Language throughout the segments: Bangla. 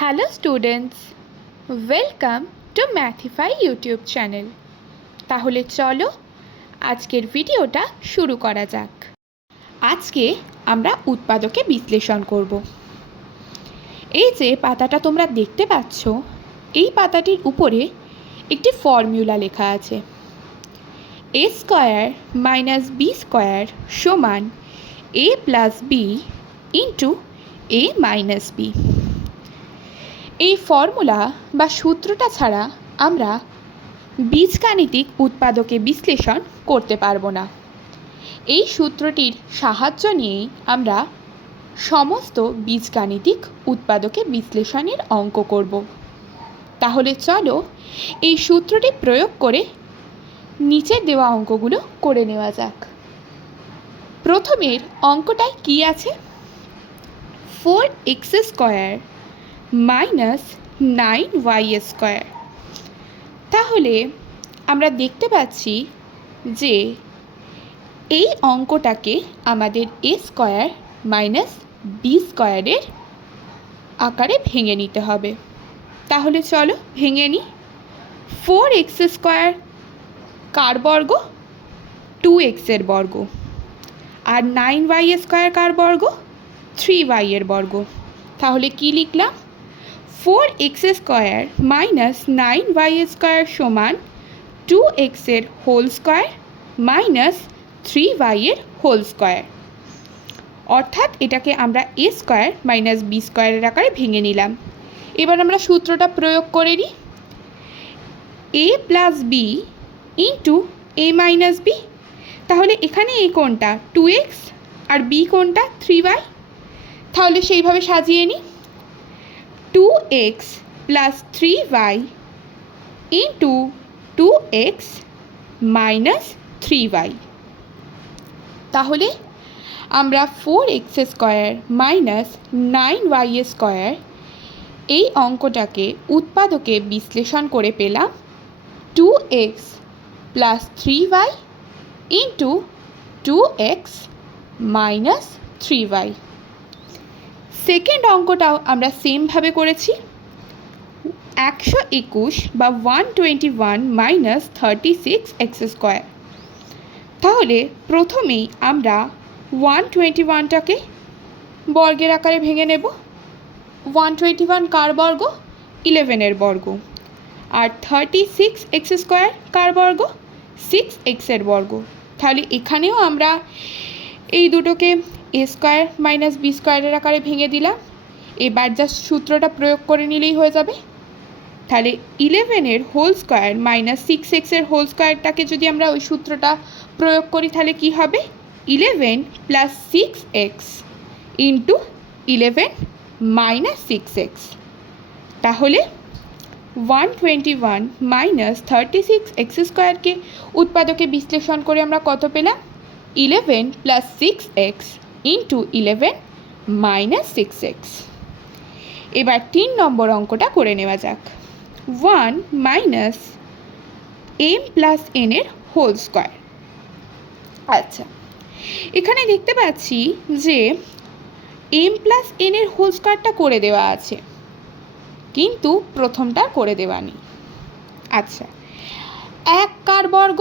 Hello students welcome to Mathify YouTube channel তাহলে চলো আজকের ভিডিওটা শুরু করা যাক। আজকে আমরা উৎপাদকে বিশ্লেষণ করব। এই যে পাতাটা তোমরা দেখতে পাচ্ছ, এই পাতাটির উপরে একটি ফর্মুলা লেখা আছে। A square minus B square সমান A plus B into A minus B এই ফর্মুলা বা সূত্রটা ছাড়া আমরা বীজগাণিতিক উৎপাদকে বিশ্লেষণ করতে পারব না। এই সূত্রটির সাহায্য নিয়েই আমরা সমস্ত বীজগাণিতিক উৎপাদকে বিশ্লেষণের অঙ্ক করব। তাহলে চলো এই সূত্রটি প্রয়োগ করে নিচের দেওয়া অঙ্কগুলো করে নেওয়া যাক। প্রথমের অঙ্কটায় কি আছে? Four X square minus nine Y square. তাহলে আমরা দেখতে পাচ্ছি যে এই অঙ্কটাকে আমাদের এ স্কোয়ার মাইনাস বি স্কোয়ারের আকারে ভেঙে নিতে হবে। তাহলে চলো ভেঙে নিই ফোর এক্স স্কোয়ার কার বর্গ? টু এক্সের বর্গ। আর নাইন ওয়াই স্কোয়ার কার বর্গ? থ্রি ওয়াইয়ের বর্গ। তাহলে কি লিখলাম? Four X square minus nine Y square সমান টু এক্সের হোল স্কোয়ার মাইনাস থ্রি ওয়াইয়ের হোল স্কোয়ার অর্থাৎ এটাকে আমরা এ স্কোয়ার মাইনাস বি স্কোয়ারের আকারে ভেঙে নিলাম। এবার আমরা সূত্রটা প্রয়োগ করে নিই। A plus B into A minus B তাহলে এখানে এ কোনটা টু এক্স আর বি কোনটা থ্রি ওয়াই তাহলে সেইভাবে সাজিয়ে নিই। Two X plus three Y into two X minus three Y তাহলে আমরা four X square minus nine Y square এই অঙ্কটাকে উৎপাদকে বিশ্লেষণ করে পেলাম two X plus three Y into two X minus three Y second অঙ্কটাও আমরা সেমভাবে করেছি। একশো একুশ বা one twenty one minus thirty six X square তাহলে প্রথমেই আমরা ওয়ান টোয়েন্টি ওয়ানটাকে বর্গের আকারে ভেঙে নেব। ওয়ান টোয়েন্টি ওয়ান কার বর্গ? ইলেভেনের বর্গ। আর থার্টি সিক্স এক্স স্কোয়ার কার বর্গ? সিক্স এক্সের বর্গ। তাহলে এখানেও আমরা এই দুটোকে এ স্কোয়ার মাইনাস বি স্কোয়ারের আকারে ভেঙে দিলাম। এবার জাস্ট সূত্রটা প্রয়োগ করে নিলেই হয়ে যাবে। তাহলে ইলেভেনের হোল স্কোয়ার মাইনাস সিক্স এক্সের হোল স্কোয়ারটাকে যদি আমরা ওই সূত্রটা প্রয়োগ করি, তাহলে কি হবে? Eleven plus six X into eleven minus six X তাহলে one twenty one minus thirty six X স্কোয়ারকে উৎপাদকে বিশ্লেষণ করে আমরা কত পেলাম? Eleven plus six X into eleven minus six X এবার তিন নম্বর অঙ্কটা করে নেওয়া যাক। ওয়ান মাইনাস এম প্লাস এনের হোল স্কোয়ার আচ্ছা এখানে দেখতে পাচ্ছি যে এম প্লাস এনের হোল স্কোয়ারটা করে দেওয়া আছে, কিন্তু প্রথমটা করে দেওয়া নেই। আচ্ছা এক কার বর্গ?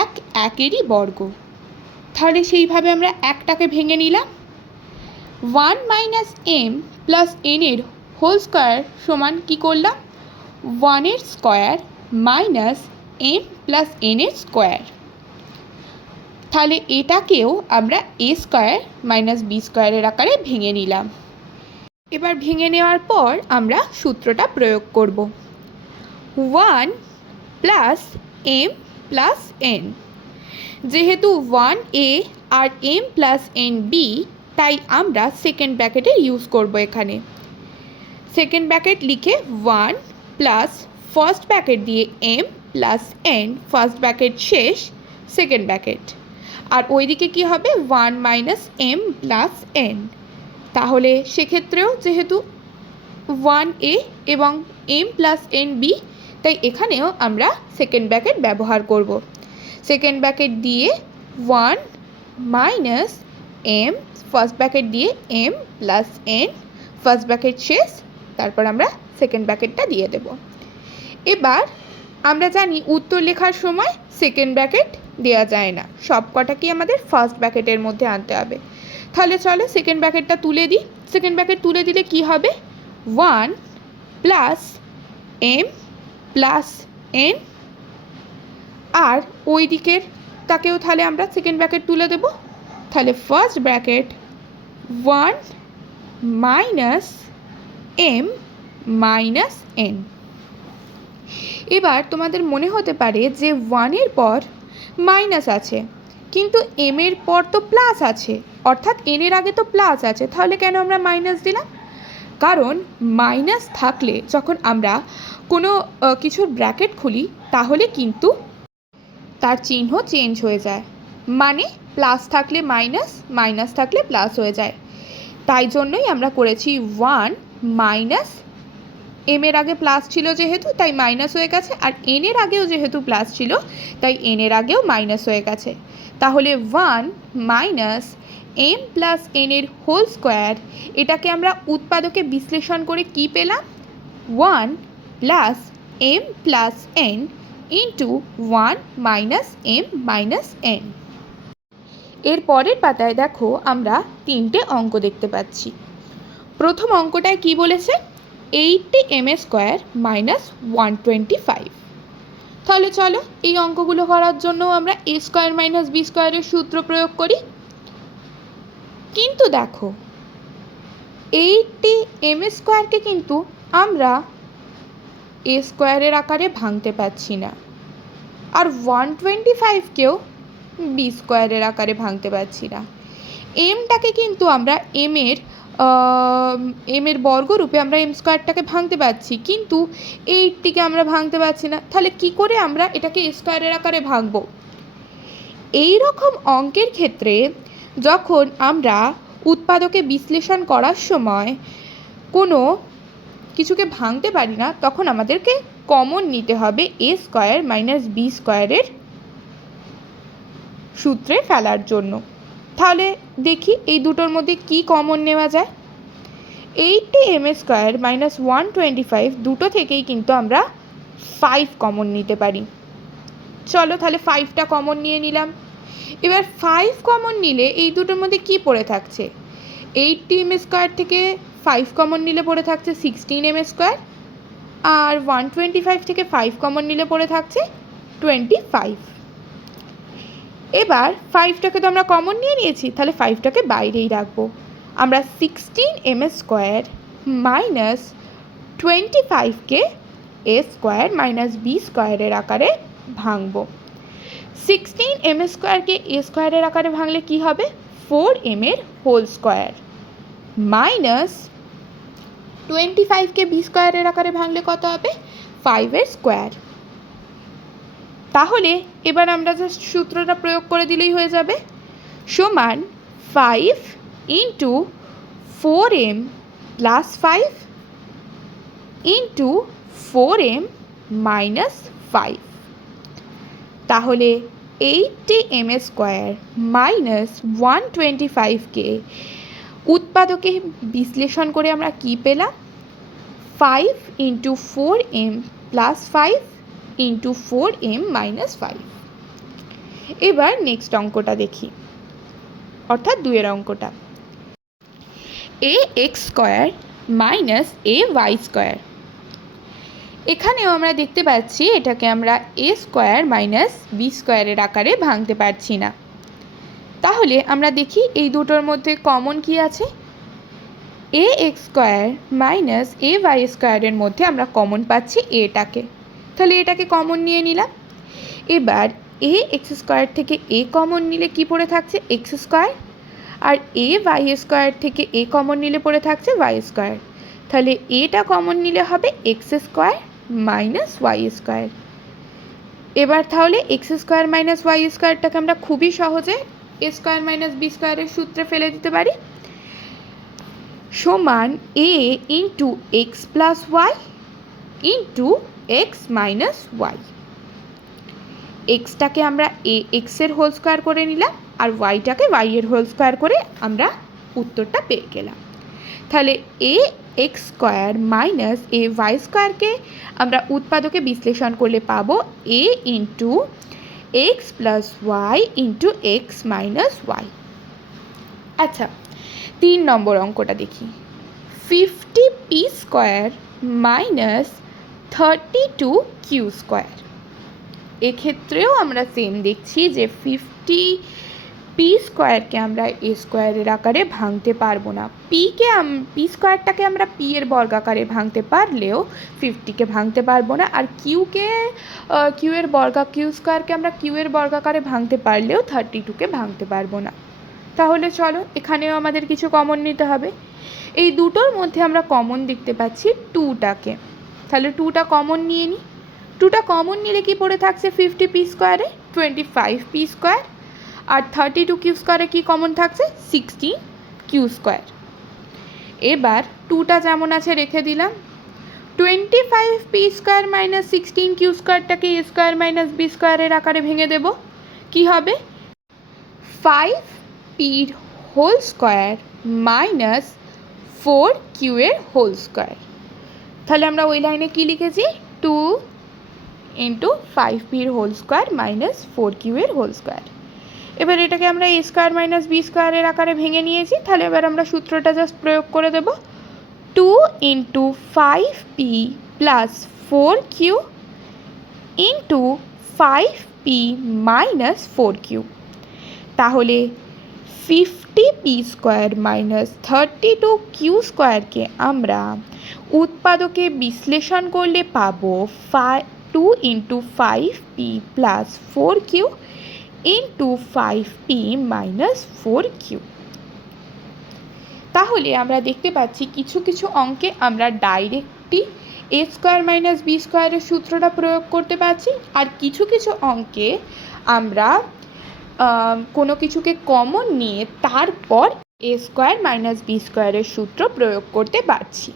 এক একেরই বর্গ। তাহলে সেইভাবে আমরা একটাকে ভেঙে নিলাম। ওয়ান মাইনাস এম প্লাস এনের হোল স্কোয়ার সমান কী করলাম? ওয়ানের স্কোয়ার মাইনাস এম প্লাস এনের স্কোয়ার তাহলে এটাকেও আমরা এ স্কোয়ার মাইনাস বি স্কোয়ারের আকারে ভেঙে নিলাম। এবার ভেঙে নেওয়ার পর আমরা সূত্রটা প্রয়োগ করব। One plus M plus N যেহেতু ওয়ান এ আর এম প্লাস এন বি, তাই আমরা সেকেন্ড ব্র্যাকেটে ইউজ করব এখানে। সেকেন্ড ব্র্যাকেট লিখে ওয়ান প্লাস ফার্স্ট ব্র্যাকেট দিয়ে M plus N, first bracket শেষ, সেকেন্ড ব্র্যাকেট। আর ওইদিকে কি হবে? One minus M plus N. তাহলে সেক্ষেত্রেও যেহেতু ওয়ান এ এবং এম প্লাস এন বি, তাই এখানেও আমরা সেকেন্ড ব্র্যাকেট ব্যবহার করব। সেকেন্ড ব্যাকেট দিয়ে one minus M, first bracket দিয়ে M plus N, first bracket শেষ, তারপর আমরা সেকেন্ড ব্র্যাকেটটা দিয়ে দেব। এবার আমরা জানি উত্তর লেখার সময় সেকেন্ড ব্যাকেট দেওয়া যায় না। সব কটাকেই আমাদের ফার্স্ট ব্র্যাকেটের মধ্যে আনতে হবে। তাহলে চলো সেকেন্ড ব্যাকেটটা তুলে দিই। সেকেন্ড ব্যাকেট তুলে দিলে কি হবে? One plus M plus N আর ওই দিকের তাকেও তাহলে আমরা সেকেন্ড ব্র্যাকেট তুলে দেব। তাহলে first bracket one minus M minus N এবার তোমাদের মনে হতে পারে যে ওয়ানের পর মাইনাস আছে, কিন্তু এম এর পর তো প্লাস আছে, অর্থাৎ এন এর আগে তো প্লাস আছে, তাহলে কেন আমরা মাইনাস দিলাম? কারণ মাইনাস থাকলে যখন আমরা কোনো কিছুর ব্র্যাকেট খুলি, তাহলে কিন্তু তার চিহ্ন চেঞ্জ হয়ে যায়। মানে প্লাস থাকলে মাইনাস মাইনাস থাকলে প্লাস হয়ে যায়। তাই জন্যই আমরা করেছি ওয়ান মাইনাস এম এর আগে প্লাস ছিল যেহেতু, তাই মাইনাস হয়ে গেছে। আর এন এর আগেও যেহেতু প্লাস ছিল, তাই এন এর আগেও মাইনাস হয়ে গেছে। তাহলে one minus M plus N এর হোল স্কোয়ার, এটাকে আমরা উৎপাদকে বিশ্লেষণ করে কি পেলাম? One plus M plus N into one minus M minus N এর পরের পাতায় দেখো আমরা তিনটে অঙ্ক দেখতে পাচ্ছি। প্রথম অঙ্কটায় কি বলেছে? Eighty M A square minus one twenty five তাহলে চলো এই অঙ্কগুলো করার জন্য আমরা এ স্কোয়ার মাইনাস বি স্কোয়ারের সূত্র প্রয়োগ করি। কিন্তু দেখো এইটটি এম স্কোয়ারকে কিন্তু আমরা এ স্কোয়ারের আকারে ভাঙতে পারছি না। আর ওয়ান টোয়েন্টি ফাইভকেও বি স্কোয়ারের আকারে ভাঙতে পারছি না। এমটাকে কিন্তু আমরা এম এর এম এর বর্গরূপে আমরা এম স্কোয়ারটাকে ভাঙতে পারছি। কিন্তু এইটটিকে আমরা ভাঙতে পারছি না। তাহলে কি করে আমরা এটাকে স্কোয়ারের আকারে ভাঙবো? এই রকম অঙ্কের ক্ষেত্রে যখন আমরা উৎপাদকে বিশ্লেষণ করার সময় কোনো কিছুকে ভাঙতে পারি না, তখন আমাদেরকে কমন নিতে হবে এ স্কোয়ার মাইনাস বি স্কোয়ারের সূত্রে ফেলার জন্য। তাহলে দেখি এই দুটোর মধ্যে কি কমন নেওয়া যায়। Eighty M A square minus one twenty five দুটো থেকেই কিন্তু আমরা ফাইভ কমন নিতে পারি। চলো তাহলে ফাইভটা কমন নিয়ে নিলাম। এবার ফাইভ কমন নিলে এই দুটোর মধ্যে কি পড়ে থাকছে? এইটটি এম স্কোয়ার থেকে ফাইভ কমন নিলে পড়ে থাকছে সিক্সটিন এম স্কোয়ার আর ওয়ান টোয়েন্টি ফাইভ থেকে ফাইভ কমন নিলে পড়ে থাকছে টোয়েন্টি ফাইভ এবার ফাইভটাকে তো আমরা কমন নিয়ে নিয়েছি, তাহলে ফাইভটাকে বাইরেই রাখব। আমরা sixteen M square minus twenty ফাইভকে এ স্কোয়ার মাইনাস বি স্কোয়ারের আকারে ভাঙবো। সিক্সটিন এম স্কোয়ারকে এ স্কোয়ারের আকারে ভাঙলে কি হবে? ফোর এম এর হোল স্কোয়ার মাইনাস টোয়েন্টি ফাইভকে বি স্কোয়ারের আকারে ভাঙলে কত হবে? ফাইভের স্কোয়ার তাহলে এবার আমরা জাস্ট সূত্রটা প্রয়োগ করে দিলেই হয়ে যাবে। সমান five into four M plus five into four M minus five তাহলে eighty M square minus one twenty ফাইভকে উৎপাদকে বিশ্লেষণ করে আমরা কি পেলাম? Five into four M plus five into four M minus five এবার নেক্সট অঙ্কটা দেখি। অর্থাৎ দুয়ের অঙ্কটা। A X square minus A Y square এখানেও আমরা দেখতে পাচ্ছি এটাকে আমরা এ স্কোয়ার মাইনাস বি স্কোয়ারের আকারে ভাঙতে পারছি না। তাহলে আমরা দেখি এই দুটোর মধ্যে কমন কি আছে? A X square minus A Y স্কোয়ারের মধ্যে আমরা কমন পাচ্ছি এটাকে। তাহলে এটাকে কমন নিয়ে নিলাম। এবার এ এক্স স্কোয়ার থেকে এ কমন নিলে কি পড়ে থাকছে? এক্স স্কোয়ার আর এ ওয়াই স্কোয়ার থেকে এ কমন নিলে পড়ে থাকছে ওয়াই স্কোয়ার তাহলে এটা কমন নিলে হবে X square minus Y square এবার তাহলে এক্স স্কোয়ার মাইনাস ওয়াই স্কোয়ারটাকে আমরা খুবই সহজে এ স্কোয়ার মাইনাস বি স্কোয়ারের সূত্রে ফেলে দিতে পারি। সমান A into X plus Y into X minus Y এক্সটাকে আমরা এ এক্সের হোল স্কোয়ার করে নিলাম, আর ওয়াইটাকে ওয়াইয়ের হোল স্কোয়ার করে আমরা উত্তরটা পেয়ে গেলাম। তাহলে A X square minus A Y স্কোয়ারকে আমরা উৎপাদকে বিশ্লেষণ করলে পাবো A into X plus Y into X minus Y আচ্ছা তিন নম্বর অঙ্কটা দেখি। Fifty P square minus thirty two Q square এক্ষেত্রেও আমরা সেম দেখছি যে ফিফটি পি স্কোয়ারকে আমরা এ স্কোয়ারের আকারে ভাঙতে পারব না। পিকে পি স্কোয়ারটাকে আমরা পি এর বর্গ আকারে ভাঙতে পারলেও ফিফটিকে ভাঙতে পারব না। আর কিউকে কিউ এর বর্গা কিউ স্কোয়ারকে আমরা কিউ এর বর্গাকারে ভাঙতে পারলেও থার্টি টুকে ভাঙতে পারব না। তাহলে চলো, এখানেও আমাদের কিছু কমন নিতে হবে। এই দুটোর মধ্যে আমরা কমন দেখতে পাচ্ছি টুটাকে তাহলে টুটা কমন নিয়ে নিই টুটা কমন নিলে কি পড়ে থাকছে ফিফটি পি স্কোয়ারে টোয়েন্টি ফাইভ পি স্কোয়ার আর থার্টি টু কিউ স্কোয়ারে কী কমন থাকছে? সিক্সটিন কিউ স্কোয়ার এবার টুটা যেমন আছে রেখে দিলাম। Twenty five P square minus sixteen Q স্কোয়ারটাকে এ স্কোয়ার মাইনাস বি স্কোয়ারের আকারে ভেঙে দেব। কি হবে? ফাইভ পির whole square minus four Q এর হোল স্কোয়ার তাহলে আমরা ওই লাইনে কি লিখেছি? টু ইন্টু ফাইভ পির whole square minus four Q এর হোল স্কোয়ার এবার এটাকে আমরা এ স্কোয়ার মাইনাস বি স্কোয়ারের আকারে ভেঙে নিয়েছি, তাহলে এবার আমরা সূত্রটা জাস্ট প্রয়োগ করে দেব। Two into five P plus four Q into five P minus four Q তাহলে fifty P square minus thirty two Q স্কোয়ারকে আমরা উৎপাদকে বিশ্লেষণ করলে পাবো phi two into five P plus four Q into five P minus four Q তাহলে আমরা দেখতে পাচ্ছি কিছু কিছু অঙ্কে আমরা directly A square minus B স্কোয়ারের সূত্রটা প্রয়োগ করতে পারছি। আর কিছু কিছু অঙ্কে আমরা কোনো কিছুকে কমন নিয়ে তারপর এ স্কোয়ার মাইনাস বি স্কোয়ারের সূত্র প্রয়োগ করতে পারছি।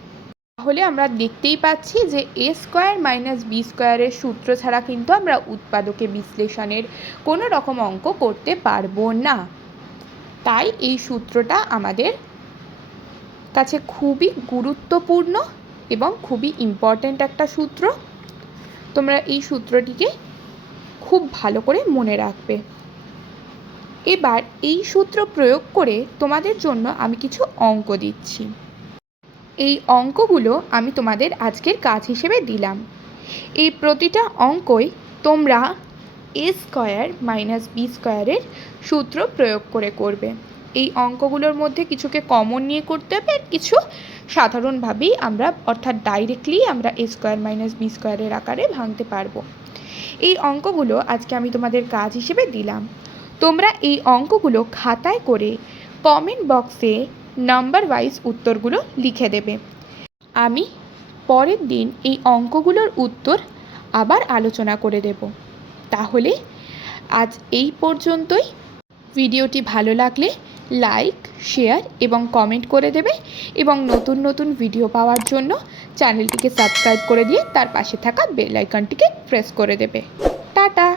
তাহলে আমরা দেখতেই পাচ্ছি যে এ স্কোয়ার মাইনাস বি স্কোয়ারের সূত্র ছাড়া কিন্তু আমরা উৎপাদকে বিশ্লেষণের কোনো রকম অঙ্ক করতে পারব না। তাই এই সূত্রটা আমাদের কাছে খুবই গুরুত্বপূর্ণ এবং খুবই ইম্পর্ট্যান্ট একটা সূত্র। তোমরা এই সূত্রটিকে খুব ভালো করে মনে রাখবে। এবার এই সূত্র প্রয়োগ করে তোমাদের জন্য আমি কিছু অঙ্ক দিচ্ছি। এই অঙ্কগুলো আমি তোমাদের আজকের কাজ হিসেবে দিলাম। এই প্রতিটা অঙ্কই তোমরা এ স্কোয়ার মাইনাস বি স্কোয়ারের সূত্র প্রয়োগ করে করবে। এই অঙ্কগুলোর মধ্যে কিছুকে কমন নিয়ে করতে হবে আর কিছু সাধারণভাবেই আমরা, অর্থাৎ ডাইরেক্টলি আমরা এ স্কোয়ার মাইনাস বি স্কোয়ারের আকারে ভাঙতে পারব। এই অঙ্কগুলো আজকে আমি তোমাদের কাজ হিসেবে দিলাম। তোমরা এই অঙ্কগুলো খাতায় করে কমেন্ট বক্সে নাম্বার ওয়াইজ উত্তরগুলো লিখে দেবে। আমি পরের দিন এই অঙ্কগুলোর উত্তর আবার আলোচনা করে দেব। তাহলে আজ এই পর্যন্তই। ভিডিওটি ভালো লাগলে লাইক, শেয়ার এবং কমেন্ট করে দেবে এবং নতুন নতুন ভিডিও পাওয়ার জন্য চ্যানেলটিকে সাবস্ক্রাইব করে দিয়ে তার পাশে থাকা বেল আইকনটিকে প্রেস করে দেবে। টাটা!